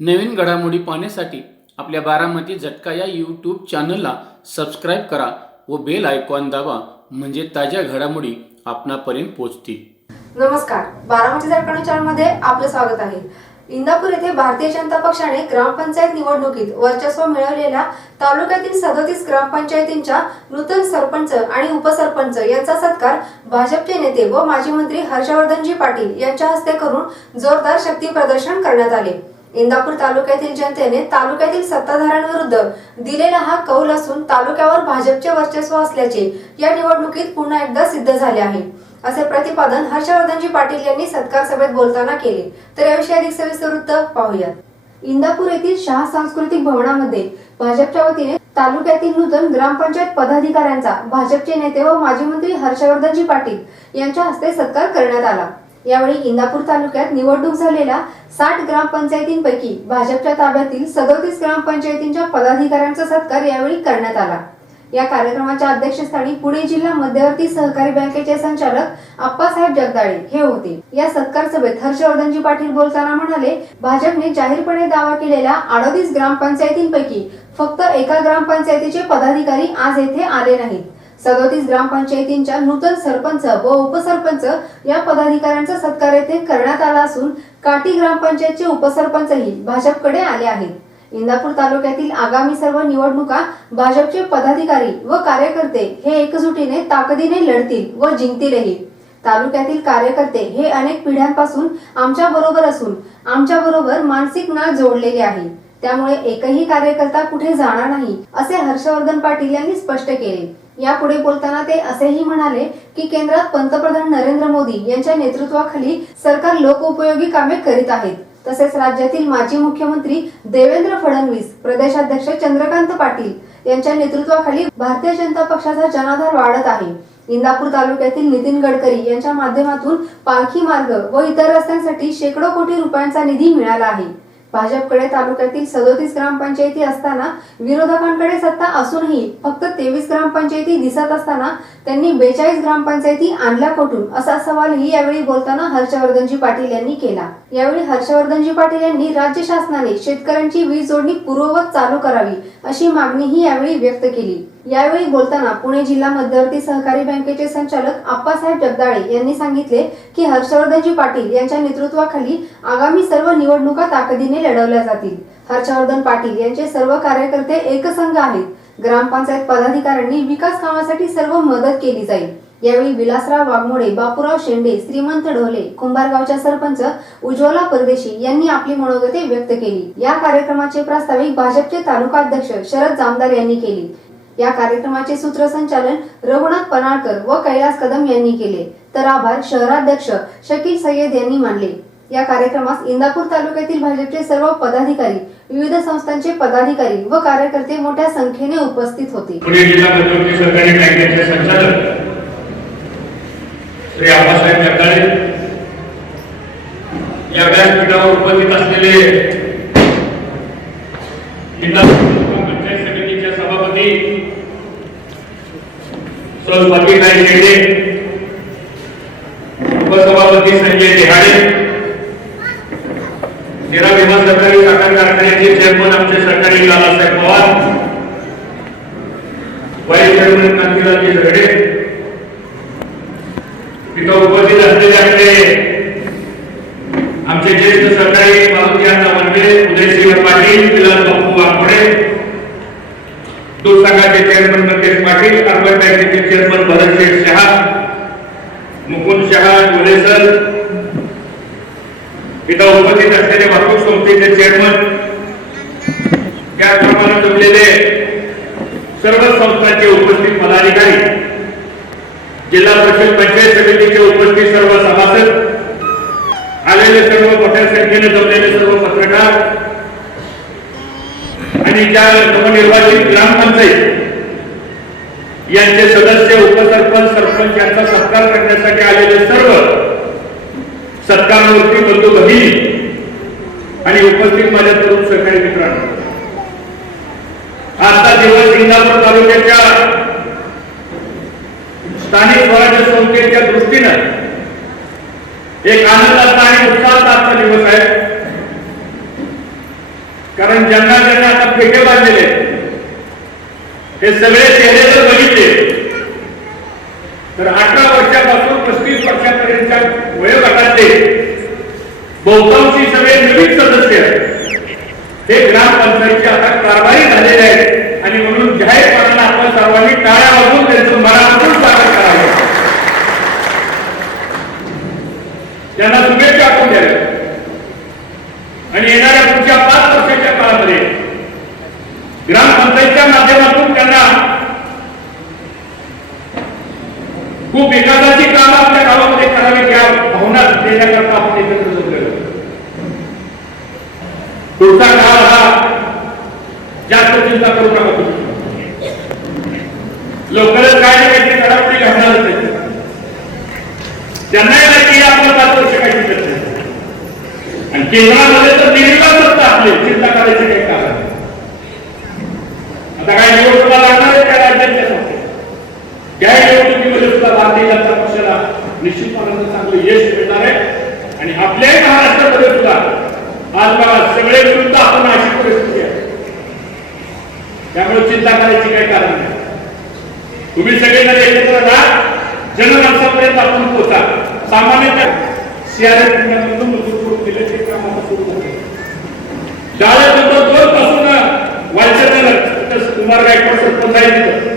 नवीन घडामोडी पाहण्यासाठी आपल्या बारामती झटका या यूट्यूब चॅनलला सबस्क्राईब करा व बेल आयकॉन दाबा, म्हणजे ताज्या घडामोडी आपणापर्यंत पोहोचतील. नमस्कार, बारामती झटका चॅनलमध्ये आपलं स्वागत आहे. इंदापूर येथे भारतीय जनता पक्षाने ग्रामपंचायत निवडणुकीत वर्चस्व मिळवलेल्या तालुक्यातील 37 ग्रामपंचायतींच्या नूतन सरपंच आणि उपसरपंच यांचा सत्कार भाजपचे नेते व माजी मंत्री हर्षवर्धनजी पाटील यांच्या हस्ते करून जोरदार शक्ती प्रदर्शन करण्यात आले. इंदापूर तालुक्यातील जनतेने तालुक्यातील सत्ताधाऱ्यांविरुद्ध दिलेला हा कौल असून तालुक्यावर भाजपचे वर्चस्व असल्याचे या निवडणुकीत पुन्हा एकदा सिद्ध झाले आहे, असे प्रतिपादन हर्षवर्धनजी पाटील यांनी सत्कार सभेत बोलताना केले. तर याविषयी अधिक सविस्तर वृत्त पाहूयात. इंदापूर येथील शाह सांस्कृतिक भवनामध्ये भाजपच्या वतीने तालुक्यातील नूतन ग्रामपंचायत पदाधिकाऱ्यांचा भाजपचे नेते व माजी मंत्री हर्षवर्धनजी पाटील यांच्या हस्ते सत्कार करण्यात आला. यावेळी इंदापूर तालुक्यात निवडणूक झालेल्या 60 ग्रामपंचायतींपैकी भाजपच्या ताब्यातील 37 ग्रामपंचायतींच्या पदाधिकाऱ्यांचा सत्कार यावेळी करण्यात आला. या कार्यक्रमाच्या अध्यक्षस्थानी पुणे जिल्हा मध्यवर्ती सहकारी बँकेचे संचालक आप्पासाहेब जगदाळे हे होते. या सत्कार सभेत हर्षवर्धनजी पाटील बोलताना म्हणाले, भाजपने जाहीरपणे दावा केलेल्या 38 ग्रामपंचायतींपैकी फक्त एका ग्रामपंचायतीचे पदाधिकारी आज येथे आले नाहीत. 37 ग्रामपंचायतींच्या नूतन सरपंच व उपसरपंच या पदाधिकाऱ्यांचा सत्कार येथे करण्यात आला असून काटी ग्रामपंचायतचे उपसरपंचही भाजपकडे आले आहेत. इंदापूर तालुक्यातील आगामी सर्व निवडणुका भाजपचे पदाधिकारी व कार्यकर्ते हे एकजुटीने ताकदीने लढतील व जिंकतीलही. तालुक्यातील कार्यकर्ते हे अनेक पिढ्यांपासून आमच्या बरोबर असून आमच्या बरोबर मानसिक नाळ जोडलेले आहे. त्यामुळे एकही कार्यकर्ता कुठे जाणार नाही, असे हर्षवर्धन पाटील यांनी स्पष्ट केले. यापुढे बोलताना ते असेही म्हणाले की केंद्रात पंतप्रधान नरेंद्र मोदी यांच्या नेतृत्वाखाली सरकार लोकोपयोगी कामे करीत आहेत. तसेच राज्यातील माजी मुख्यमंत्री देवेंद्र फडणवीस, प्रदेशाध्यक्ष चंद्रकांत पाटील यांच्या नेतृत्वाखाली भारतीय जनता पक्षाचा जनाधार वाढत आहे. इंदापूर तालुक्यातील नितीन गडकरी यांच्या माध्यमातून पालखी मार्ग व इतर रस्त्यांसाठी शेकडो कोटी रुपयांचा निधी मिळाला आहे. भाजपकडे तालुक्यातील 37 ग्रामपंचायती असताना विरोधकांकडे सत्ता असूनही फक्त 23 ग्रामपंचायती दिसत असताना त्यांनी 42 ग्रामपंचायती आणल्या कुठून, असा सवालही यावेळी बोलताना हर्षवर्धनजी पाटील यांनी केला. यावेळी हर्षवर्धनजी पाटील यांनी राज्य शासनाने शेतकऱ्यांची वीज जोडणी पूर्ववत चालू करावी अशी मागणीही यावेळी व्यक्त केली. यावेळी बोलताना पुणे जिल्हा मध्यवर्ती सहकारी बँकेचे संचालक आप्पासाहेब जगदाळे यांनी सांगितले की हर्षवर्धनजी पाटील यांच्या नेतृत्वाखाली आगामी सर्व निवडणुका ताकदीने लढवल्या जातील. हर्षवर्धन पाटील यांचे सर्व कार्यकर्ते एकसंघ आहेत. ग्रामपंचायत पदाधिकाऱ्यांनी विकास कामासाठी सर्व मदत केली जाईल. यावेळी विलासराव वाघमोडे, बापूराव शेंडे, श्रीमंत ढोले, कुंभारगावच्या सरपंच उज्ज्वला परदेशी यांनी आपली मनोगते व्यक्त केली. या कार्यक्रमाचे प्रास्ताविक भाजपचे तालुका अध्यक्ष शरद जामदार यांनी केली. या कार्यक्रमाचे सूत्रसंचालन रघुनाथ पनाळकर व कैलास कदम यांनी केले, तर आभार शहराध्यक्ष शकील सय्यद यांनी मानले. या कार्यक्रमास इंदापूर तालुक्यातील भाजपचे सर्व पदाधिकारी, विविध संस्थांचे पदाधिकारी व कार्यकर्ते मोठ्या संख्येने उपस्थित होते. पुणे जिल्हा मध्यवर्ती सहकारी बँकेचे संचालक श्री आप्पासाहेब जगदाळे, या व्यासपीठावर उपस्थित असलेले पंचायत समितीचे सभापती स्वातीताई शेंडे, उपसभापती संजय देहाडे, तेरा भीमा सरकारी साखर कारखान्याचे चेअरमन आमचे सरकारी लालासाहेब पवार, व्हाईस चेअरमन कांतीलालजी झगडे, तिथं उपस्थित असलेले आमचे ज्येष्ठ सरकारी मारुती अण्णा वनवे, उदयसिंह पाटील, विलास बापू वाघमोडे, दूध संघाचे चेअरमन मंगेश पाटील, अर्बन बँकेचे चेअरमन भरत शेठ शहा, मुकुंद शहा, गोलेसर, इथं उपस्थित असलेले वाहतूक संस्थेचे चेअरमन, त्याचप्रमाणे जमलेले सर्व संस्थांचे उपस्थित पदाधिकारी, जिल्हा परिषद पंचायत समितीचे उपस्थित सर्व सभासद, आलेले सर्व मोठ्या संख्येने जमलेले सर्व पत्रकार आणि ज्या नवनिर्वाचित ग्रामपंचायत यांचे सदस्य, उपसरपंच, सरपंच यांचा सत्कार करण्यासाठी आलेले सर्व सत्कारमूर्ती बंधू भगिनी आणि उपस्थित माझ्या तरुण सहकारी मित्रांनो, आजचा दिवस इंदापूर तालुक्याच्या स्थानिक स्वराज्य संस्थेच्या दृष्टीने एक आनंदाचा आणि उत्साहाचा दिवस आहे. कारण ज्यांना ज्यांना आता पेटे बांधलेले हे सगळे चेहरे जर बघितले तर 18 वर्षापासून 35 वर्षापर्यंतच्या वयोगटातले बहुतांशी सगळे नवीन सदस्य हे ग्रामपंचायतीचे आता कारभारी झालेले आहेत आणि म्हणून जाहीरपणाने आपण सर्वांनी टाळ्या वाजवून त्यांचं मनापासून स्वागत करावं, त्यांना शुभेच्छा आपण द्याव्या आणि येणाऱ्या पुढच्या 5 वर्षाच्या काळामध्ये ग्रामपंचायतीच्या माध्यमातून त्यांना खूप विकासाची कामं आपल्या गावामध्ये करावी या भावना देण्याकरता आपण एकत्र जमलेलो. पुढचा काळ हा जास्त चिंता करू नका तुम्ही. लवकरच काय ना काहीतरी घडामोडी घडणारच आहे. त्यांनाही माहिती आपण 5 वर्ष काही शिकत नाही आणि केंद्रामध्ये तर दिल्लीला सत्ता आपली चिंता करायची काही कारण नाही. आता काय निवडणुका लागणार आहे त्या राज्याच्या समोर त्या निवडणुकीमध्ये सुद्धा भारतीय जनता पक्षाला निश्चितपणे चांगलं यश मिळणार आहे आणि आपल्याही महाराष्ट्रामध्ये सुद्धा आज बघा सगळे विरुद्ध आपण अशी परिस्थिती आहे. त्यामुळे चिंता करायची काही कारण नाही. तुम्ही सगळेजण एकत्र राहा, जनमानसापर्यंत आपण पोहोचा. सामान्यतः सीआरएफ पुण्यामधून मजूर सोडून दिले ते काम आता सुरू झाले. 2 पासून वालचंद कुमार गायकवाड सरपंच आहे तिथं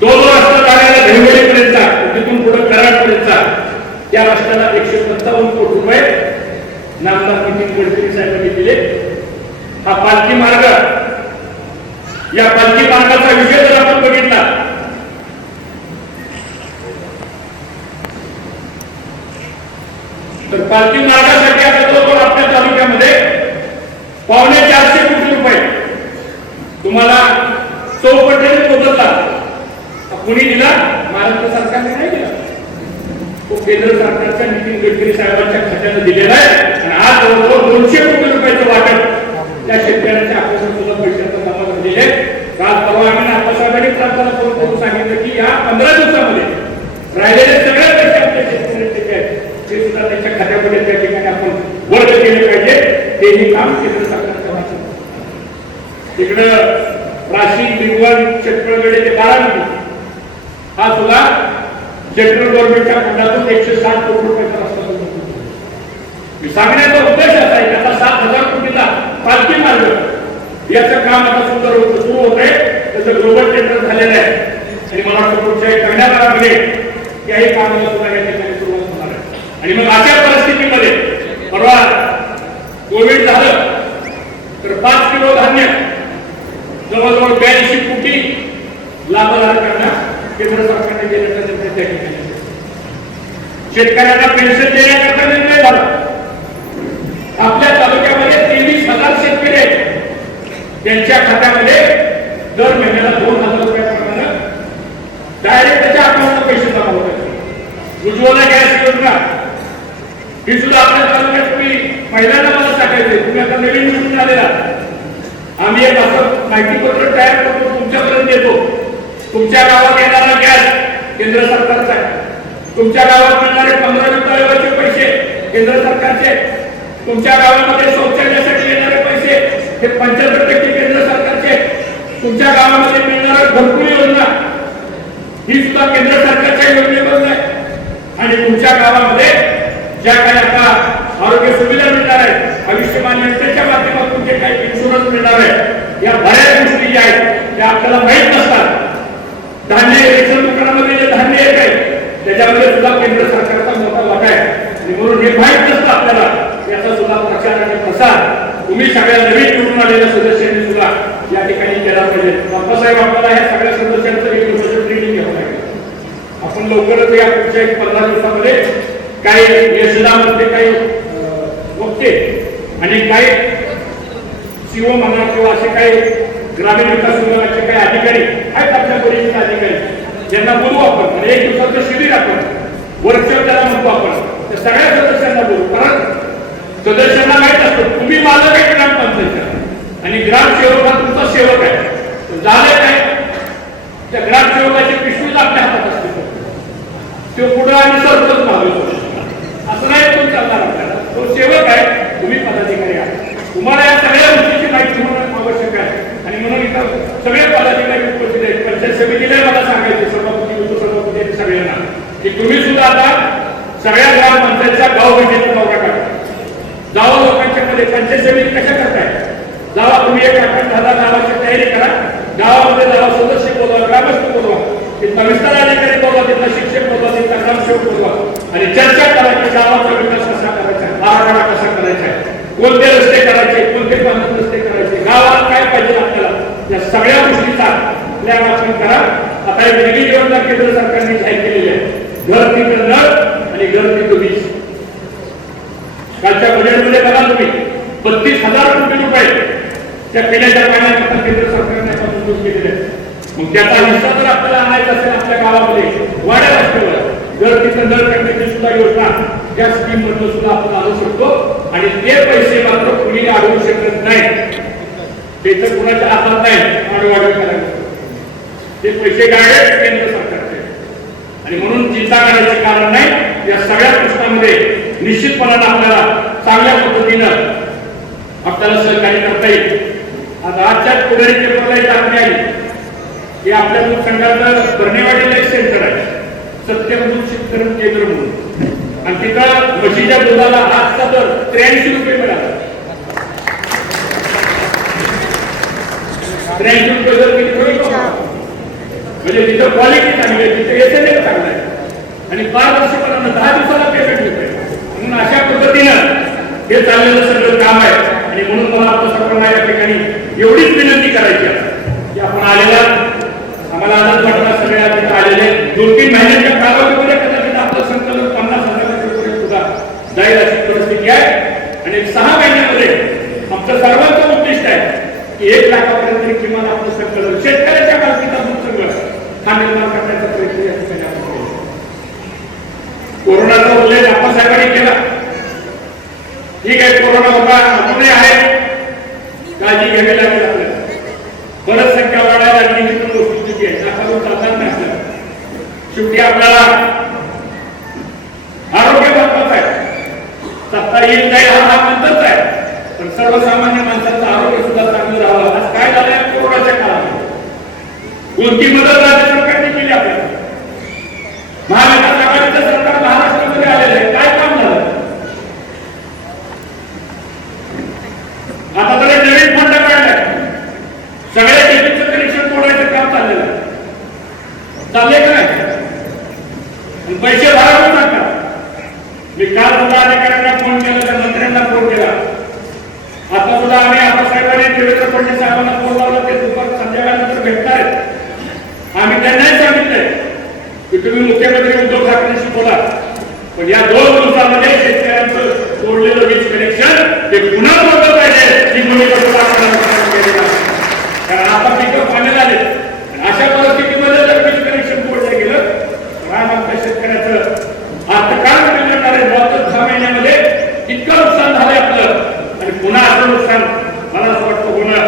2 रस्ता झालेला दहिवडीपर्यंतचा, तिथून पुढे कराडपर्यंतचा त्या रस्त्याला 155 कोटी रुपये नामदार नितीन गडकरी साहेबांनी दिले. हा पालखी मार्ग, या पालखी मार्गाचा विषय जर आपण बघितला तर पालखी मार्गासाठी आता जवळजवळ आपल्या तालुक्यामध्ये 450 कोटी रुपये तुम्हाला चौपटीने मोबदला कुणी दिला? महाराष्ट्र सरकारने नाही दिला, तो केंद्र सरकारच्या नितीन गडकरी साहेबांच्या खात्याने दिलेला आहे आणि आज जवळजवळ 200 कोटी रुपयाचं वाटप त्या शेतकऱ्यांच्या अकाउंटवर सुद्धा पैशांचा जमा झालेले आहे. काल परवा आम्ही नागपूरसाहेबांनी प्रांताला फोन करून सांगितलं की या 15 दिवसामध्ये राहिलेले सगळे पैसे आपल्या शेतकऱ्यांचे आहेत ते सुद्धा त्यांच्या खात्यामध्ये त्या ठिकाणी आपण वर्ग केले पाहिजे. तेही काम केंद्र सरकारच्या माध्यमातून. तिकडं राशी दिवण शेतकऱ्याकडे ते 12 हा सुद्धा सेंट्रल गव्हर्नमेंटच्या फंडातून 160 कोटी रुपयाचा रस्ता सुरू होतो. मी सांगण्याचा उद्देश असा आहे की आता 7,000 कोटीचा पालखी मार्ग याचं काम आता सुरू होत आहे. त्याचं ग्लोबल टेंडर झालेलं आहे आणि मला वाटतं पुढच्या 1 महिन्याभरामध्ये त्याही कामाला सुद्धा या ठिकाणी सुरुवात होणार आहे. आणि मग अशा परिस्थितीमध्ये परवा कोविड झालं तर 5 किलो धान्य जवळजवळ 82 कोटी लाभार्थ्यांना केंद्र सरकारने देण्याचा निर्णय त्या ठिकाणी. शेतकऱ्यांना पेन्शन देण्याकरता निर्णय झाला. आपल्या तालुक्यामध्ये 23,000 शेतकरी आहेत, त्यांच्या खात्यामध्ये दर महिन्याला 2,000 रुपयाप्रमाणे डायरेक्ट त्याच्या अकाउंटला पैसे जमा होतात. उज्ज्वला गॅस योजना ही सुद्धा आपल्या तालुक्यात तुम्ही महिलांना मला सांगायचंय, तुम्ही आता नवीन निवडून आलेला आम्ही एक असं माहिती पत्र तयार करतो, तुमच्यापर्यंत येतो. तुमच्या गावात येणारा गॅस केंद्र सरकारचा आहे. तुमच्या गावात मिळणारे 15 वित्त पैसे केंद्र सरकारचे. तुमच्या गावामध्ये शौचालयासाठी येणारे पैसे हे 75% केंद्र सरकारचे. तुमच्या गावामध्ये मिळणारा घरकुल योजना ही सुद्धा केंद्र सरकारच्या योजनेवर आहे. आणि तुमच्या गावामध्ये ज्या काही आता आरोग्य सुविधा मिळणार आहेत, आयुष्यमान योजनेच्या माध्यमातून जे काही इन्शुरन्स मिळणार आहे, या बऱ्याच गोष्टी ज्या आहेत त्या आपल्याला माहीत नसतात. धान्य रेशन दुकानामध्ये जे धान्य येत आहे त्याच्यामध्ये सुद्धा केंद्र सरकारचा मोठा वाटा आहे आणि म्हणून हे माहीत नसतं आपल्याला. याचा सुद्धा प्रचार आणि प्रसार तुम्ही सगळ्या नवीन निवडून आलेल्या सदस्यांनी सुद्धा या ठिकाणी केला पाहिजे. बाप्पासाहेब आपल्याला ह्या सगळ्या सदस्यांचं एक दिवसाचं ट्रेनिंग घ्यावं लागेल. आपण लवकरच या पुढच्या 15 दिवसामध्ये काही यशदामध्ये काही वक्ते आणि काही सीओ म्हणा किंवा असे काही ग्रामीण विकास विभागाचे काही अधिकारी आहेत आपल्या परिचित अधिकारी ज्यांना बोलू आपण आणि 1 दिवसाचं शिबिर आपण वर्कशॉप त्याला म्हणतो आपण. त्या सगळ्या सदस्यांना बोलू, कारण सदस्यांना माहित असतं तुम्ही मालक आहे ग्रामपंचायतीचा आणि ग्रामसेवक हा तुमचा सेवक आहे. झाले काय त्या ग्रामसेवकाची पिशवीच आपल्या हातात असते, तो पुढे आणि सरपंच मागवतो असं नाही. तो चालणार आपल्याला, तो सेवक आहे, तुम्ही पदाधिकारी आहात. तुम्हाला या सगळ्या गोष्टीची माहिती माहिती होणं आवश्यक आहे. आणि म्हणून इथं सगळे पदाधिकारी उपस्थित आहेत. पंचायत समितीला मला सांगायचे, सभापती उपसभापती आणि सगळ्यांना, की तुम्ही सुद्धा आता सगळ्या ग्रामपंचायतचा गाव भेटीचा दौरा करा. जावा लोकांच्या मध्ये पंचायत समिती कशा करताय, जावा तुम्ही एक आठवण दहा गावाची तयारी करा. गावामध्ये जावा, सदस्य बोलवा, ग्रामस्थ बोलवा, तिथला विस्तार अधिकारी बोलवा, तिथला शिक्षक बोलवा, तिथला ग्रामसेवक बोलवा आणि चर्चा करा की गावाचा विकास कसा करायचा आहे, आराखडा कसा करायचा आहे, कोणते रस्ते करायचे, कोणते बांधून रस्ते करायचे, गावाला काय पाहिजे आपल्याला, या सगळ्या गोष्टीचा प्लॅन आपण करा. आता एक वेगळी योजना केंद्र सरकारने जाहीर केलेली आहे, घर तिथं नळ आणि घर तिथं वीज. कालच्या बजेटमध्ये बघा तुम्ही 32,000 कोटी रुपये त्या पिण्याच्या पाण्याकरता केंद्र सरकारने मंजूर केलेले आहेत. मग त्याचा हिस्सा जर आपल्याला आणायचा असेल आपल्या गावामध्ये वाड्या रस्त्यावर घर तिथं नळ करण्याची सुद्धा योजना त्या स्कीम मधून सुद्धा आपण आणू शकतो. आणि ते पैसे मात्र कुणी अडवू शकत नाही, त्याचं कुणाच्या हातात नाही आडवाडवी करायचं. ते पैसे डायरेक्ट केंद्र सरकारचे आणि म्हणून चिंता करायचं कारण नाही. या सगळ्या प्रश्नामध्ये निश्चितपणाने आपल्याला चांगल्या पद्धतीनं आपल्याला सहकार्य करता येईल. आता आजच्या पुढारी पेपरला एक बातमी आली की आपल्या दूध संघाचं बर्नेवाडीला एक सेंटर आहे, सत्यम दूध शेतकरी केंद्र म्हणून, आणि तिथं म्हशीच्या दुधाला आजचा दर 83 रुपये मिळाला. 83 रुपये दर किती, म्हणजे तिथं क्वालिटी चांगली आहे, तिथं एसएनएल चांगला आहे आणि 5 वर्षापर्यंत 10 दिवसाला पेमेंट होते. म्हणून अशा पद्धतीनं हे चाललेलं सगळं काम आहे. आणि म्हणून मला आपल्या सर्वांना या ठिकाणी एवढीच विनंती करायची आहे की आपण आलेला आम्हाला आनंद वाटला, सगळ्या तिथं आलेले 2-3 महिन्यांच्या कालावधीमध्ये कदाचित आपलं संकलन 50,000 रुपये सुद्धा जाईल अशी परिस्थिती आहे. आणि 6 महिन्यामध्ये आमचं सर्वांचं उद्दिष्ट आहे की 1 लाखापर्यंत किमान आपलं संकलन शेतकऱ्याच्या मालकीचा दूध संघ हा निर्माण करण्याचा प्रयत्न या ठिकाणी आपण केला. कोरोनाचा उल्लेख आप्पासाहेबांनी केला. ठीक आहे, कोरोना होता, अजूनही आहे, काळजी घ्यावी लागेल आपल्याला. बरंच संख्या वाढायला लागली ही पण गोष्टी आहे, त्यापासून चालणार नाही आपल्याला. शेवटी आपल्याला आरोग्य महत्वाचं आहे. सत्ता येईल जाईल हा नंतरच आहे, पण सर्वसामान्य माणसाचं आरोग्य सुद्धा चांगलं राहावं. आज काय झालंय कोरोनाच्या काळामध्ये, कोणती मदत राज्य सरकारने केली आपल्याला? महाविकास आघाडीचं सरकार महाराष्ट्रामध्ये आलेलं आहे, काय काम झालं? आता तर नवीन फंड काढलाय, सगळ्या शेतीचं कनेक्शन तोडायचं काम चाललेलं आहे. चाललंय का नाही? पैसे भरावे लागतात. मी काल सुद्धा अधिकाऱ्यांना फोन केला, त्या मंत्र्यांना फोन केला. आता सुद्धा आम्ही आप्पासाहेबांनी देवेंद्र फडणवीस साहेबांना फोन लावला, ते दुपार संध्याकाळनंतर भेटणार आहेत. आम्ही त्यांनाही सांगितलंय की तुम्ही मुख्यमंत्री उद्धव ठाकरेंशी बोला, पण या 2 दिवसामध्ये शेतकऱ्यांचं तोडलेलं वीज कनेक्शन ते पुन्हा तोडलं पाहिजे ही भूमिका केलेला. कारण आता पिकं पाण्यात आले, अशा परिस्थितीमध्ये जर वीज कनेक्शन तोडलं गेलं तर आमच्या शेतकऱ्याचं अर्थकारण बिघडणार आहे. 6 महिन्यामध्ये इतकं नुकसान झालंय आपलं, आणि पुन्हा असं नुकसान मला असं वाटतं होणं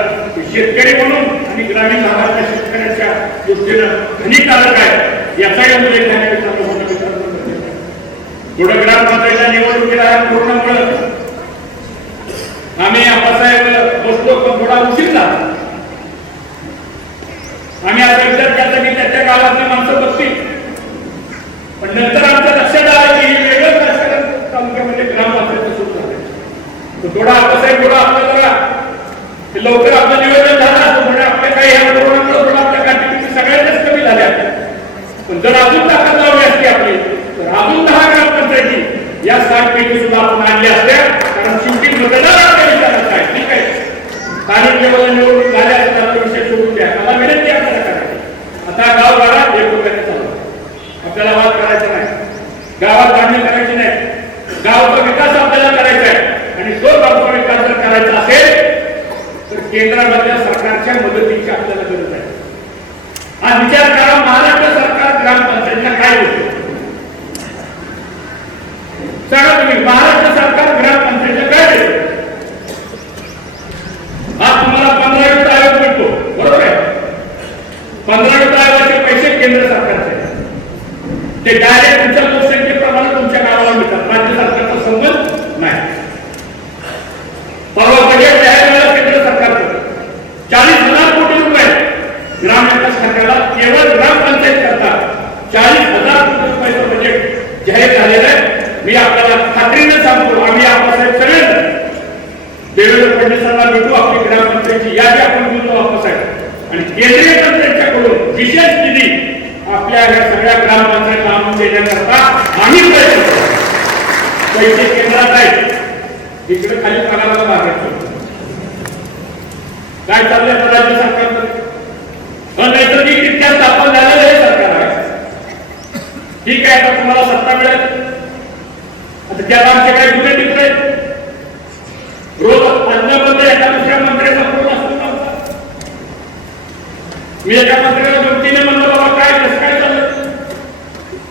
शेतकरी म्हणून आणि ग्रामीण भागाच्या शेतकऱ्यांच्या दृष्टीनं हानिकारक आहे. याचाही उल्लेख करण्यापेक्षा थोडं ग्रामपंचायतच्या निवडणुकीला कोरोनामुळे आम्ही आप्पासाहेब बसलो, पण थोडा उशीर झाला. आम्ही आता विचार केला की त्याच्या गावातली माणसं बघतील, पण नंतर आमच्या लक्षात आलं की हे वेगळंच राजकारण तालुक्यामध्ये ग्रामपंचायत सुरू झालं. तर थोडा आप्पासाहेब थोडा आपलं जरा लवकर आपलं नियोजन झालं असतं, म्हणजे आपल्या काही ह्या कोरोनामुळे थोडा आपल्या काठी सगळ्यांनाच कमी झाल्या. पण जर अजून ताकद लावली असती आपली तर अजून 10 ग्रामपंचायती या 60 पैकी सुद्धा आपण आणल्या असत्या. कारण शेवटी मतदार आपल्या विचारात आहे. ठीक आहे, स्थानिक लेवलला निवडणूक झाल्या त्याचा विषय सोडून द्या. मला विनंती आपल्याला करायची, आता गाव गाडा 1 रुपयाने चालू, आपल्याला वाद करायचा नाही, गावात बांधणी करायची नाही, गावाचा विकास आपल्याला करायचा आहे. आणि तो गावचा विकास जर करायचा असेल तर केंद्रामधल्या सरकारच्या मदतीची आपल्याला गरज आहे. आज विचार करा, महाराष्ट्र सरकार ग्रामपंचायतीला काय देते? सांगा तुम्ही, महाराष्ट्र सरकार ग्रामपंचायतीला काय देते? आज तुम्हाला 15 वित्त आयोग मिळतो, बरोबर आहे? 15 वित्त आयोगाचे पैसे केंद्र सरकारचे, ते डायरेक्ट तुमच्या लोकसंख्येप्रमाणे तुमच्या गावाला मिळतात. राज्य सरकारचा संबंध नाही. परवा बजेट जाहीर झालं केंद्र सरकारचं, जाहीर झालेलं आहे. मी आपल्याला खात्रीने सांगतो, आम्ही आप्पासाहेब सगळे देवेंद्र फडणवीसांना भेटू, आपली ग्रामपंचायतची यादी आपण घेऊन आप्पासाहेब आणि केंद्रीय मंत्र्यांच्याकडून विशेष निधी आपल्या या सगळ्या ग्रामपंचायत आणून देण्याकरता आम्ही प्रयत्न करू. पैसे केंद्रात आहेत, इकडे खाली पगाराला मागायचं. काय चाललंय तर राज्य सरकारमध्ये अनैसर्गिकरित्या स्थापन झालेलं हे सरकार आहे. ठीक आहे, आता तुम्हाला सत्ता मिळेल, आता त्यात आमचे काही गुन्हे मित्र आहेत. रोज अन्नमध्ये एका दुसऱ्या मंत्र्याचा फोन असतो ना. मी एका मंत्र्याला 2-3 म्हणलं, बाबा काय कसं काय चाललं?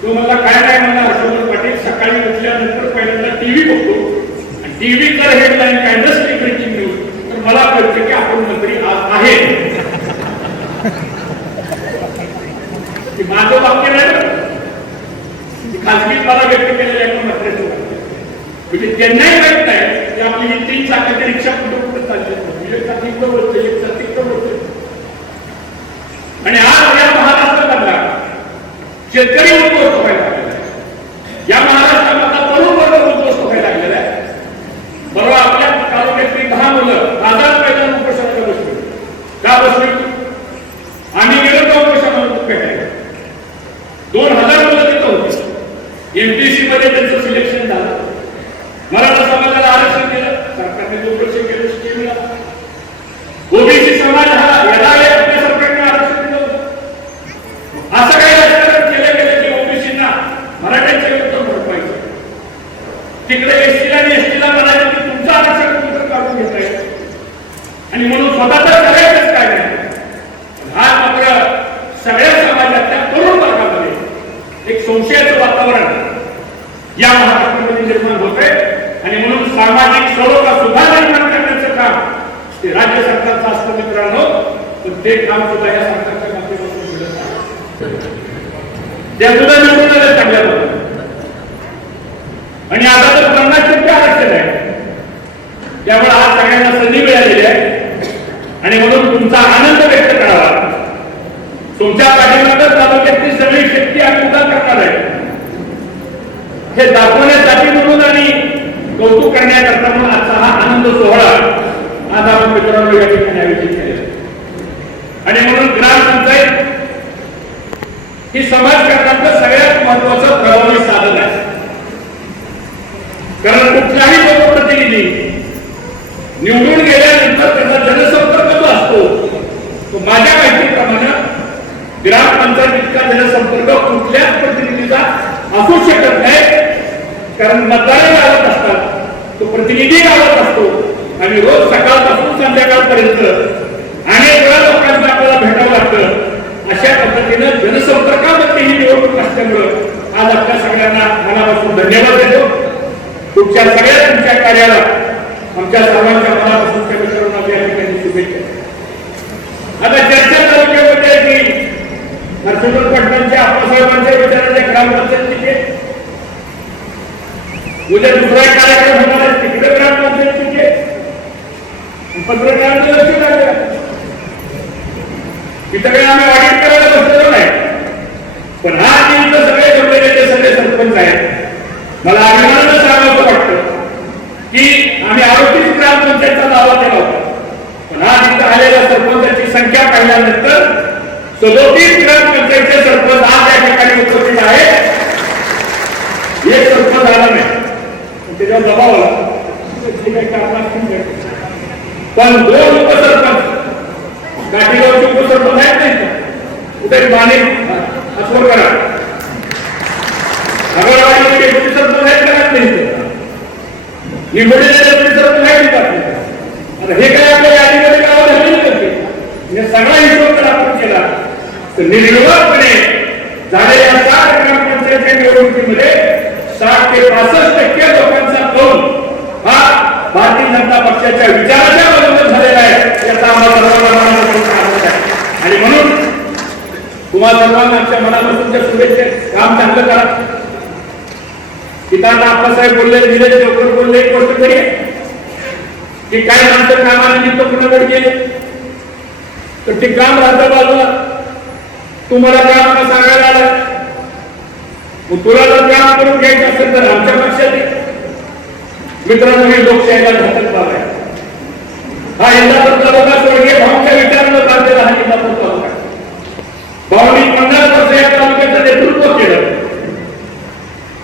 तो मला काय नाही म्हणला, हर्षवर्धन पाटील सकाळी उठल्यानंतर पहिल्यांदा टीव्ही बघतो आणि टीव्ही तर हेडलाईन काय नसते ब्रेकिंग न्यूज, तर मला कळतं की आपण मंत्री आज आहे. माझं वाक्य नाही, खासगी मला व्यक्त केलेलं आहे मंत्र्याचं वाक्य. म्हणजे त्यांनाही माहित नाही की आपली ही 3 चाकाची रिक्षा कुठं कुठं चालली, एक चाकी इकडं बोलते, एक चाकी इकडं बोलते. आणि आज या महाराष्ट्रामधला शेतकरी उद्ध्वस्त व्हायला लागलेला आहे. या महाराष्ट्रामधला तरुण वर्ग उद्ध्वस्त व्हायला लागलेला आहे. बरोबर आपल्या तालुक्यातली 10 मुलं आझाद मैदान उपोषणाला बसली. का बसली? आम्ही गेलो तर उपोषणाला भेटायला 2000 मुलं तिथं होती. एमपीसी मध्ये त्यांचं सिलेक्शन झालं. मराठा समाजाला आरक्षण दिलं, सरकारने 2% केलं, स्कीम मिळाला. ओबीसी समाज हा याला आपल्या सरकारने आरक्षण दिलं होतं. असं काही राजकारण केलं गेलं की ओबीसींना मराठ्यांच्या विरुद्ध भरपायचं. तिकडे एसटीला आणि एसटीला म्हणायचं की तुमचं आरक्षण तुमचं काढून घेत आहे आणि म्हणून स्वतःच करायचंच काय नाही. आज मात्र सगळ्या समाजातल्या तरुण वर्गामध्ये एक संशयाचं वातावरण या महाराष्ट्रामध्ये निर्माण होत आहे आणि म्हणून सामाजिक सलोखा सुधारणा निर्माण करण्याचं काम ते राज्य सरकारचं असतं मित्रांनो. पण ते काम सुद्धा या सरकारच्या माध्यमातून मिळत आहे. त्या सुद्धा निवडून आलं चांगल्या पद्धतीने. आणि आता तर 50% आरक्षण आहे. त्यामुळे आज सगळ्यांना संधी मिळालेली आहे आणि म्हणून तुमचा आनंद व्यक्त करावा. तुमच्या पाठीमागे तालुक्यातली सगळी शक्ती आम्ही उभा करणार आहे हे दाखवण्यासाठी म्हणून आणि कौतुक करण्याकरता म्हणून आजचा हा आनंद सोहळा आज आपण मित्रांनो या ठिकाणी आयोजित केलेला. आणि म्हणून ग्रामपंचायत ही समाजकारणाचं सगळ्यात महत्वाचं प्रभावी साधन आहे. कारण कुठलाही लोकप्रतिनिधी निवडून गेल्यानंतर त्याचा जनसंपर्क जो असतो तो माझ्या माहितीप्रमाणे ग्रामपंचायत इतका जनसंपर्क कुठल्याच प्रतिनिधीचा असू शकत नाही. कारण मतदार गावात असतात, तो प्रतिनिधी गावात असतो आणि रोज सकाळपासून संध्याकाळपर्यंत अनेक वेळा लोकांना आपल्याला भेटावं लागतं. अशा पद्धतीनं जनसंपर्कामध्ये ही निवडणूक असल्यामुळं आज आपल्या सगळ्यांना मनापासून धन्यवाद देतो. तुमच्या सगळ्या तुमच्या कार्याला आमच्या सर्वांच्या मनापासून मित्रांना या ठिकाणी शुभेच्छा. आता चर्चा तालुक्यामध्ये की हर्षवर्धन पाटलांच्या आप्पासाहेबांच्या विचाराच्या ग्रामपंचायतीचे उद्या दुसरा कार्यक्रम होणार आहे तिकडे ग्रामपंचायतीचे पत्रकारांचं लक्ष लागलं. तिथं काही आम्ही ऑडिट करायला बसलेलो नाही. पण आज इथं सगळे जमलेले सगळे सरपंच आहेत. मला अभिमानानं सांगावं वाटतं की आम्ही आरोग्य ग्रामपंचायतचा दावा केला होता. पण आज इथं आलेल्या सरपंचाची संख्या पाहिल्यानंतर 37 ग्रामपंचायतचे सरपंच आज या ठिकाणी उपस्थित आहेत. एक सरपंच आला नाही त्याच्यावर दबाव आला पण 2 उपसरपंच गाठीगावचे उपसरपंच आहेत नाही कुठे माने असवर करा अगरवाडी डेप्युटी सरपंच आहेत का नाही निवडलेले डेप्युटी सरपंच आहेत का. आता हे काय आपल्या यादीमध्ये गाव झालेली करते सगळा हिशोब जर आपण केला तर निर्विवादपणे झालेल्या 7 ग्रामपंचायतच्या निवडणुकीमध्ये 60 ते 65% लोकांचा कौल हा भारतीय जनता पक्षाच्या विचाराच्या बरोबर झालेला आहे. याचा आम्हाला सर्वांना मनापासून आनंद आहे आणि म्हणून तुम्हाला सर्वांना आमच्या मनापासूनच्या शुभेच्छा. काम चांगलं करा. पितांना आप्पासाहेब बोलले, निलेश देवकर बोलले, एक गोष्ट तरी की काय माणसं कामानिमित्त कुणाकडे गेले तर ते काम राहतं बाजूला. तुम्हाला काम सांगायला आलं मग तुला जर काम करून घ्यायचं असेल तर आमच्या पक्षात ये. मित्रांनो, ही लोकशाहीला घातक बाब आहे. हा इंदापूर तालुका स्वर्गीय भाऊंच्या विचारानं बांधलेला हा इंदापूर तालुका. भाऊंनी 50 वर्ष या तालुक्याचं नेतृत्व केलं.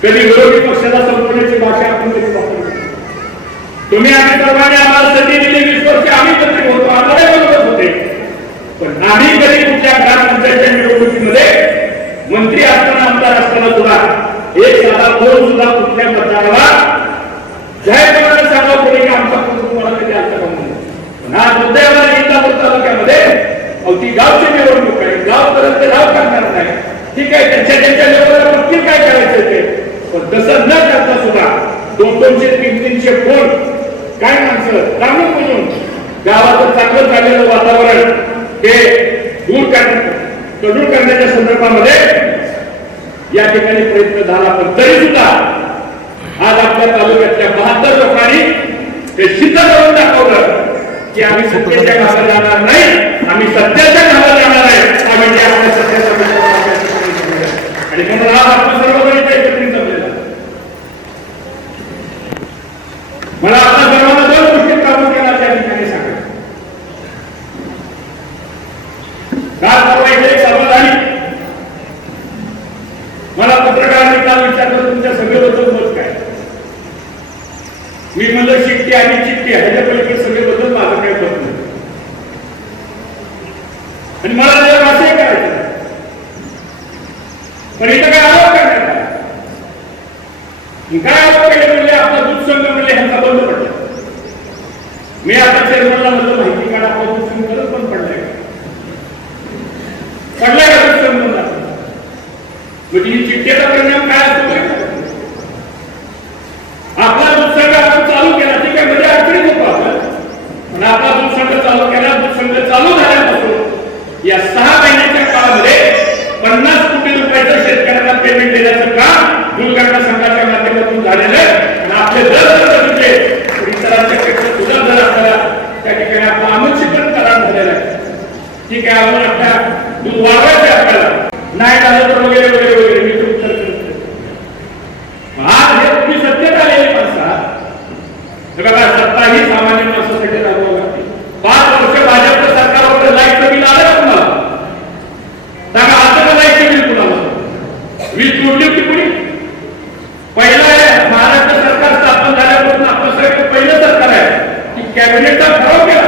कधी विरोधी पक्षाला संपवण्याची भाषा आपण कधी वापरली. तुम्ही आम्ही सर्वांनी आम्हाला संधी दिली, 20 वर्ष आम्ही मंत्री होतो, आम्हाला बरोबर होते. पण आम्ही कधी कुठल्या ग्रामपंचायतच्या निवडणुकीमध्ये मंत्री असताना, आमदार असताना सुद्धा एक साधा फोन सुद्धा कुठल्या मतदाराला जाहीरपणाने सांगा कोणी की आमचा फोन तुम्हाला कधी आलता का म्हणून. पण आज उद्याला इंदापूर तालुक्यामध्ये अवती गावची निवडणूक आहे, गावपर्यंत गाव करणार नाही. ठीक आहे, त्यांच्या लेवलला नक्की काय करायचं ते, पण तसं न करता सुद्धा 200, 300 फोन काय माणसं जाणून बुजून गावाचं चांगलं चाललेलं वातावरण हे दूर करण्याच्या संदर्भामध्ये या ठिकाणी प्रयत्न झाला. पण तरी सुद्धा आज आपल्या तालुक्यातल्या 72 लोकांनी हे सिद्ध करून दाखवलं की आम्ही सत्तेच्या गावाला जाणार नाही, आम्ही सत्याच्या गावाला जाणार आहे. म्हणजे आपल्या सत्याचा आणि म्हणून आज आपण सर्वजण एकत्रित जमलेला. मला आपल्या सर्वांना 2 गोष्टी काबू केला त्या ठिकाणी सांगा. मला पत्रकारांनी काल विचारलं तुमच्या सगळ्याबद्दल मत काय. मी म्हणलं शिट्टी आणि चिठ्ठी ह्याच्या पलीकडे सगळ्याबद्दल माझं काही मत नाही. आणि मला त्याच्यावर असंही करायचं पण इथं काय आरोप करण्यात आला. काय आरोप केले म्हणजे आपला दूध संघ म्हणजे ह्यांचा बंद पडला. मी आता चेअरमनला म्हणलं माहिती काढा, आपला दूध संघ करत पण पडलाय का दूध संघ म्हणला. म्हणजे ही चिठ्ठीचा परिणाम काय असतो आपला दूध संघ आपण चालू केला, ठीक आहे, म्हणजे अडचणीत होतो आपण. पण आपला दूध संघ चालू केला, दूध संघ चालू झाल्यापासून या 6 महिन्याच्या काळामध्ये 50 कोटी रुपयाचं शेतकऱ्यांना पेमेंट देण्याचं काम दूध काढणा संघाच्या माध्यमातून झालेलं आहे. आणि आपले दर जर बघितले तर इतरांच्या पेक्षा सुद्धा दर आपल्याला त्या ठिकाणी आपला आमंत्रण करार झालेला आहे. ठीक आहे, आपण आपल्या दूध वाढवायचे आपल्याला नाही झालं तर वगैरे वगैरे वगैरे मी उत्तर करतो. आज हे तुम्ही सत्तेत आलेली माणसं बघा, सत्ता ही सामान्य माणसासाठी राबवावी लागते. 5 वर्ष भाजपचं सरकारवर लाईटचं बिल आलं का तुम्हाला सांगा. आता का लाईटचं बिल कुणाला वीज तोडली होती कुणी. पहिलं महाराष्ट्र सरकार स्थापन झाल्यापासून आपलं सगळं पहिलं सरकार आहे की कॅबिनेटचा ठराव केला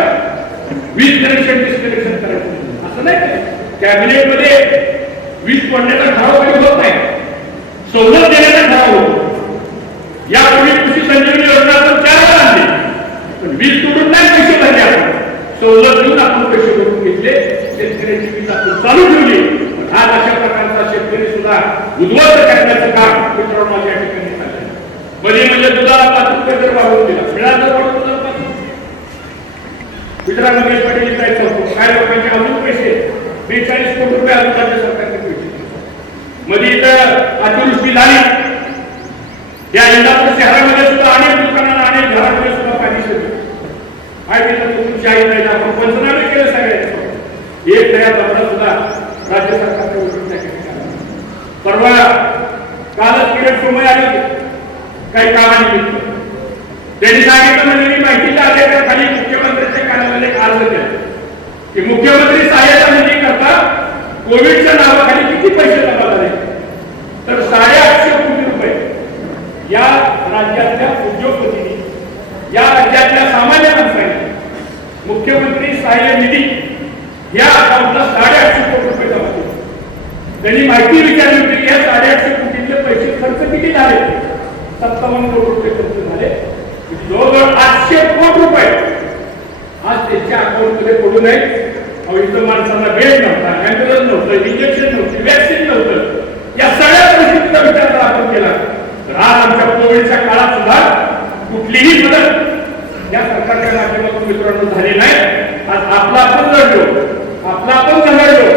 वीज कनेक्शन डिस्कनेक्शन करायचं. असं नाही, कॅबिनेटमध्ये वीज पडण्याचा ठराव कधी होत नाही, सवलत देण्याचा ठराव होतो. यापूर्वी कृषी संजीवनी योजना आपण 4 वेळा आणली, पण वीज तोडून नाही पैसे भरले. आपण सवलत देऊन आपण पैसे भरून घेतले, शेतकऱ्यांची वीज आपण चालू ठेवली. आज अशा प्रकारचा शेतकरी सुद्धा उद्ध्वस्त करण्याचं काम मित्रांनो या ठिकाणी चाललंय. मध्ये म्हणजे दुधाला 5 रुपये दर वाढवून दिला, मिळालं वाढवून दुधाला 5 रुपये. मित्रांनो देशपाटील जायचं काय लोकांचे अजून पैसे 42 कोटी रुपये अजून राज्य सरकारने पैसे. मध्ये इथं अतिवृष्टी झाली, या इंदापूर शहरामध्ये सुद्धा अनेक दुकानांना अनेक घरांमध्ये सुद्धा पाणी शिरलं. माहिती तर तुमची आई नाही, आपण पंचनामे केले सगळ्यांचे. एक तयार दमडा सुद्धा राज्य सरकारने उठवण्यात परवा कालच किरण सोमय आले काही कामानिमित्त. त्यांनी सांगितलं म्हणजे मी माहितीच्या आधाराखाली मुख्यमंत्र्यांच्या कार्यालयाला अर्ज केला की मुख्यमंत्री सहाय्यता निधी करता कोविडच्या नावाखाली किती पैसे जमा झाले. तर 850 कोटी रुपये या राज्यातल्या उद्योगपतींनी, या राज्यातल्या सामान्य माणसांनी मुख्यमंत्री सहाय्य निधी या अकाउंटला 850 कोटी रुपये जमा केले. त्यांनी माहिती विचारली होती की या 850 कोटीचे पैसे खर्च किती झाले. 57 कोटी रुपये खर्च झाले. जवळजवळ 800 कोटी रुपये आज त्यांच्या अकाउंटमध्ये पडू नये. इथं माणसांना बेड नव्हता, अँब्युलन्स नव्हतं, इंजेक्शन नव्हती, वॅक्सिन नव्हतं. या सगळ्या परिस्थितीचा विचार जर आपण केला तर आज आमच्या कोविडच्या काळात सुद्धा कुठलीही मदत या सरकारच्या माध्यमातून मित्रांनो झाली नाही. आज आपला आपण लढलो, आपला आपण झगडलो,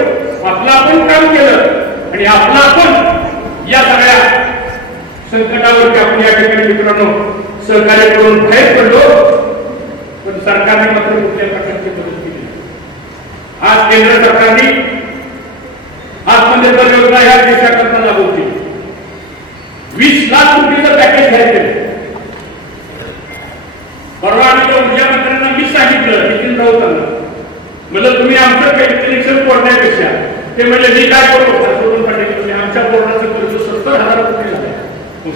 आपलं आपण काम केलं आणि आपला आपण या सगळ्या संकटावरती आपण या ठिकाणी मित्रांनो सहकार्य करून बाहेर पडलो. पण सरकारने मात्र कुठल्या प्रकारची मदत केली. आज केंद्र सरकारने आत्मनिर्भर योजना या देशाकरता लागू केली. 50 कोटीचं पॅकेज घ्यायचं. परवा आम्ही ऊर्जा मंत्र्यांना मी सांगितलं नितीन राऊतांना, म्हणजे तुम्ही आमचं कनेक्शन तोडण्यापेक्षा ते म्हणजे मी काय करू सोडून काढले, आमच्या बोर्डाचं कर्ज 70,000 कोटी झालं.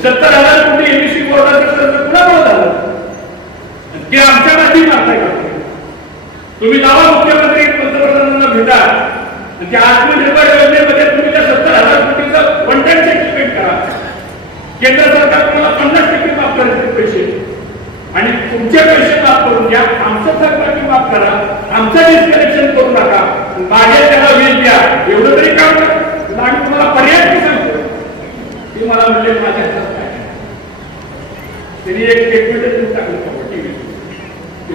70,000 कोटी एमएससी बोर्डाचं कर्ज कुणामुळे झालं ते आमच्या माती मारताय का तुम्ही? जावा मुख्यमंत्री पंतप्रधानांना भेटा, त्या आत्मनिर्भर योजनेमध्ये तुम्ही त्या 70,000 कोटीचं वन टाइम सेटलमेंट करा. केंद्र सरकार तुम्हाला 50% माफ करायचे पैसे आणि तुमचे पैसे माफ करून द्या, आमचं थकबाकी माफ करा, आमचं डिस्कनेक्शन करू नका, मागे त्याला वीज द्या, एवढं तरी काम करा. आम्ही तुम्हाला पर्याय सांगतो. ते मला म्हणले माझ्या हातात काय, त्यांनी एक स्टेटमेंट टाकलं टीव्ही,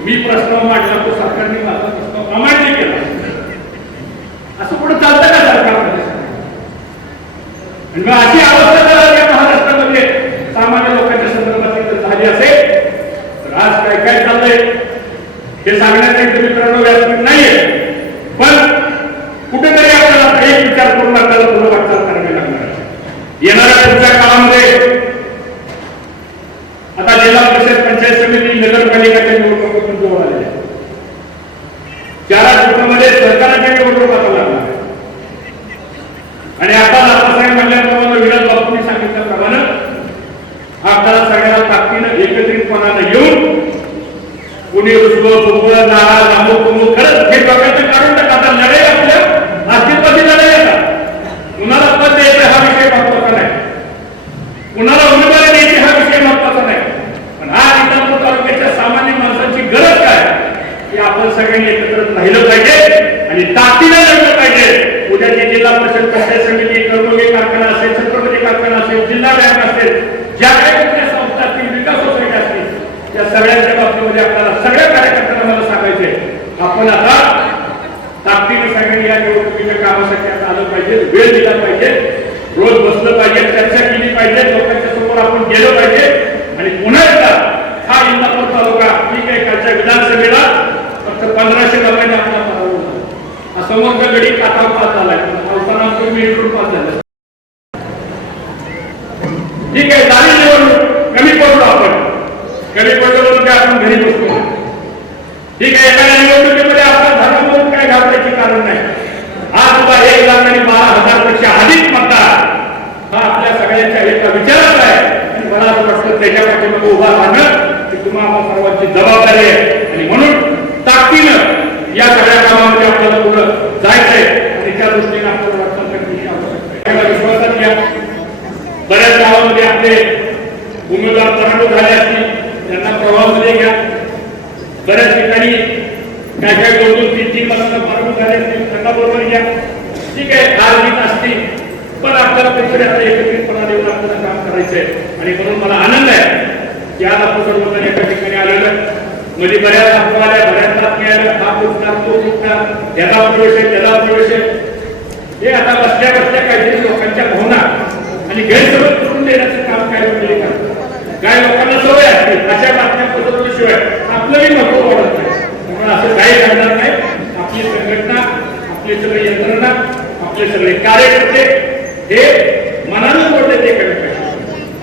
मी प्रस्ताव मांडला तो सरकारने माझा प्रस्ताव अमान्य केला. असं पुढे चालतं का सरकारमध्ये? आणि मग अशी अवस्था जर या महाराष्ट्रामध्ये सामान्य लोकांच्या संदर्भात झाली असेल तर आज काय काय चाललंय हे सांगण्याचं मित्रांनो व्यासपीठ नाहीये. पण कुठेतरी आपल्याला एक विचार करून आपल्याला पुढे वाटचाल करावी लागणार आहे. येणाऱ्या पुढच्या काळामध्ये आता जिल्हा परिषद पंचायत समिती नगरपालिकेच्या निवडणुकीतून जवळ आलेल्या आहेत. 4 राज्यांमध्ये सरकाराच्या निवडणूक आता लागणार आहे. आणि आता दादासाहेब म्हणल्याप्रमाणे विराज बापूंनी सांगितल्याप्रमाणे आपल्याला सगळ्याला ताकदीनं एकत्रितपणानं येऊन कुणी रुसवं फुगवं नाराज अमुक अमुक खरंच हे डोक्याचं काढून टाका. आता लढाई आपल्या अस्तित्वाची लढाई आहे. कुणाला पद द्यायचं हा विषय महत्वाचा नाही, कुणाला उमेदवारी द्यायची हा विषय महत्वाचा नाही. पण आज इंदापूर तालुक्याच्या सामान्य माणसांची गरज काय की आपण सगळ्यांनी एकत्र राहिलं पाहिजे आणि ताकदीनं लढलं पाहिजे. उद्याची जिल्हा परिषद पंचायत समिती, कर्मयोगी कारखाना असेल, छत्रपती कारखाना असेल, जिल्हा बँक असेल, ज्या काही कुठल्या संस्था असतील, विकास सोसायटी असतील, त्या सगळ्यांच्या बाबतीमध्ये आपल्याला सगळ्या कार्यकर्त्यांना मला सांगायचंय आपण आता ताकदीने सगळ्यांनी या निवडणुकीच्या कामासाठी आता आलं पाहिजे, वेळ दिला पाहिजे, रोज बसलं पाहिजे, चर्चा केली पाहिजे, लोकांच्या समोर आपण गेलो पाहिजे. आणि पुन्हा एकदा हा इंदापूर तालुका ठीक आहे, कालच्या विधानसभेला फक्त 1500 लोकांनी आपला पराभव झाला. समोरचा गडी काठावर पास झालाय, पावसानं मिनिटून पास झालं. ठीक आहे, झाली निवडणूक, कमी पडलो आपण, कमी पडलो म्हणून काय आपण घरी बसतो. ठीक आहे, एखाद्या निवडणुकीमध्ये आपला धर्म म्हणून काय घाबरायचे कारण नाही. आज सुद्धा 1,12,000 पेक्षा अधिक मतदार हा आपल्या सगळ्यांच्या एका विचाराचा आहे. आणि मला असं वाटतं त्याच्या पाठीमागे उभा राहणं ही तुम्हाला सर्वांची जबाबदारी आहे. आणि म्हणून ताकदीनं या सगळ्या कामामध्ये आपल्याला पुढे जायचंय आणि त्या दृष्टीने आपल्याला वाटचाल करण्याची आवश्यकता आहे. विश्वासात घ्या, बऱ्याच गावामध्ये आपले उमेदवार पराभूत झाले असतील, त्यांना प्रभावामध्ये घ्या. बऱ्याच ठिकाणी काय काय 2-3 वर्षांना पराभूत झाले असतील, त्यांना बरोबर घ्या. ठीक आहे, हार जीत असतील, पण आपल्याला कुठेतरी आता एकत्रितपणा देऊन आपल्याला काम करायचंय. आणि म्हणून मला आनंद आहे की आज आपण सर्वजण एका ठिकाणी आलेलं. म्हणजे बऱ्याच अफवाल्या, बऱ्याच बातम्या आल्या, हा फुटणार, तो फुटणार, याला प्रवेश आहे, त्याला प्रवेश आहे. हे आता बसल्या बसल्या काहीतरी लोकांच्या भावना आणि गैरसमज करून देण्याचं काम काय होते का? काय लोकांना सवय असते अशा बातम्या पसरवल्याशिवाय आपलंही महत्व वाढत नाही. त्यामुळे असं काही घडणार नाही. आपली संघटना, आपले सगळे यंत्रणा, आपले सगळे कार्यकर्ते हे मनानं जोडले ते कमी पाहिजे.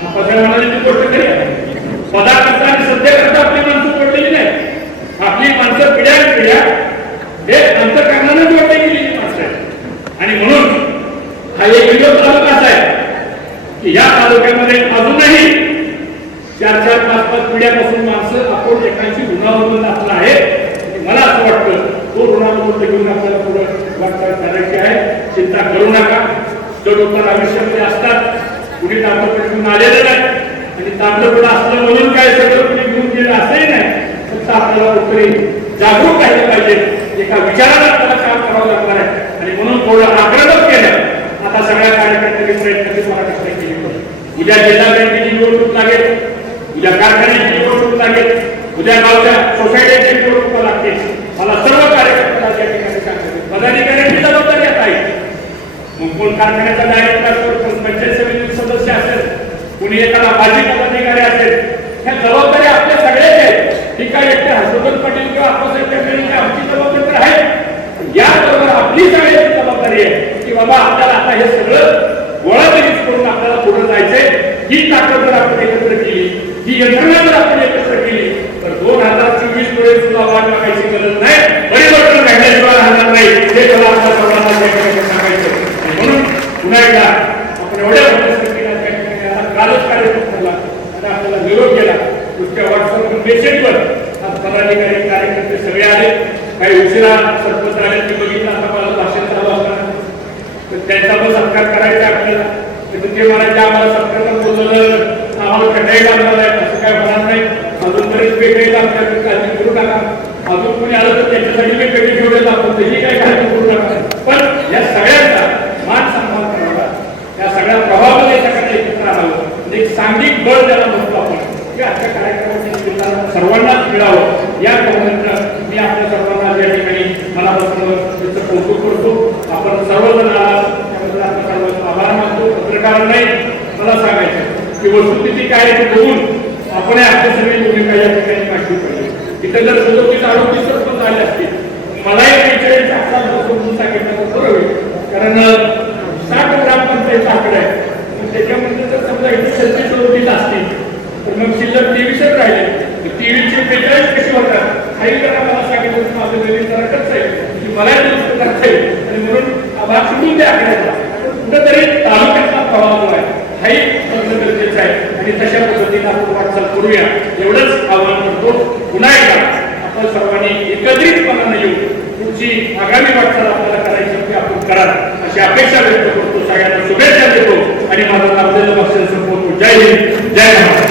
आपण म्हणाले ती गोष्ट खरी आहे. पदाकरता आणि सध्याकरता आपली माणसं जोडलेली नाही. आपली माणसं पिढ्या हे अंतःकरणाने जोडली गेलेली माणसं आहेत. आणि म्हणून हा एक विरोध तालुका असा आहे की या तालुक्यामध्ये अजूनही 4-5 पिढ्यापासून माणसं आपण एकाची ऋणानुबंध आपला आहे. मला असं वाटतं तो ऋणानुबंध घेऊन आपल्याला पुढे वाटचाल करायची आहे. चिंता करू नका. चढ-उतार आयुष्यामध्ये असतात. कुणी तांबडं आलेलं नाही आणि तांबडं असलं म्हणून काय सगळं कुणी घेऊन गेलं असंही नाही. फक्त आपल्याला कुठेतरी जागरूक राहिलं पाहिजे. एका विचाराला आपल्याला काम करावं लागणार आहे. आणि म्हणून थोडं आक्रमक केलं आता सगळ्या कार्यकर्त्यांनी प्रयत्न महाराष्ट्रात केले पाहिजे. उद्या जिल्हा बँकेची निवडणूक लागेल, उद्या कारखान्याची निवडणूक लागेल, उद्या गावच्या सोसायटीची निवडणूक लागतील. मला सर्व कार्यकर्त्यांना त्या ठिकाणी सांगतो पदाधिकाऱ्यांची जबाबदारी आता आहे. मग कोण कारखान्याचा डायरेक्टर असेल, कोण पंचायत समिती सदस्य असेल, कुणी एखादा माजी पदाधिकारी असेल, ह्या जबाबदारी आपल्या सगळ्याच आहेत. ठीक आहे, एकटे हर्षवर्धन पाटील किंवा आपण आमची जबाबदारी तर आहे. याबरोबर आपली सगळ्याची जबाबदारी आहे की बाबा आपल्याला आता हे सगळं गोळाबेरीज करून आपल्याला पुढे जायचंय. ही ताकद जर आपण एकत्र केली, ही यंत्रणा जर आपण एकत्र केली, तर 2024 पर्यंत सुद्धा वाट बघायची गरज नाही, परिवर्तन घडल्याशिवाय राहणार नाही. हे मला आपल्या सर्वांना त्या ठिकाणी सांगायचं. म्हणून पुन्हा एकदा आपण एवढ्या मोठ्या संख्येने त्या ठिकाणी कालच कार्यक्रम झाला आणि आपल्याला निरोप केला. नुसत्या व्हॉट्सअप मेसेजवर आज पदाधिकारी कार्यकर्ते सगळे आले. काही उशिरा सरपंच आले, मी बघितलं आता मला भाषण चालू असताना, तर त्यांचा पण सत्कार करायचा आपल्याला. ते म्हणायचे आम्हाला सत्कार बोलवलं आम्हाला कटाई लागणार आहे, असं काय होणार नाही. अजून बरेच पेटे आपल्याकडे काळजी करू नका. अजून कोणी आलं तर त्याच्यासाठी मी पेटे ठेवले आपण त्याची काही काळजी करू नका. पण या सगळ्यांचा मान सन्मान करावा, या सगळ्या प्रभावाला याच्याकडे एकत्र आणावं, म्हणजे एक सांघिक बळ त्याला म्हणतो आपण. आजच्या कार्यक्रमाची सर्वांनाच मिळावं या भावनेनं मी आपल्या सर्वांना या ठिकाणी मनापासून त्याचं कौतुक करतो. आपण सर्वजण आलात त्याबद्दल आपल्या सर्वांचा आभार मानतो. पत्रकारांनाही मला सांगायचं की वस्तुस्थिती काय ते बघून आपण आपली सगळी भूमिका या ठिकाणी मांडली पाहिजे. इथे जर 37-38 सरपंच आले असतील, मलाही 45 समजून सांगितलं बरं होईल, कारण 60 ग्रामपंचायत आकडे आहे. त्याच्यामध्ये जर समजा इथे 36-37 असतील तर मग शिल्लक 23 राहिले. 23चे 45 कसे होतात? काही जरा मला सांगितलं माझं गणित जरा कसं आहे की मला दुरुस्त करता येईल आणि म्हणून भाग सुटून त्या आकड्याचा कुठंतरी तालुक्यातला प्रभाव जो आहे हाही बघणं गरजेचं आहे. आणि तशा पद्धतीने आपण वाटचाल करूया एवढंच आवाहन करतो. पुन्हा एकदा आपण सर्वांनी एकत्रितपणाने येऊन पुढची आगामी वाटचाल आपल्याला करायची की आपण करा अशी अपेक्षा व्यक्त करतो. सगळ्यांना शुभेच्छा देतो आणि माझं आपल्याला भाषण संपवतो. जय हिंद, जय महाराष्ट्र.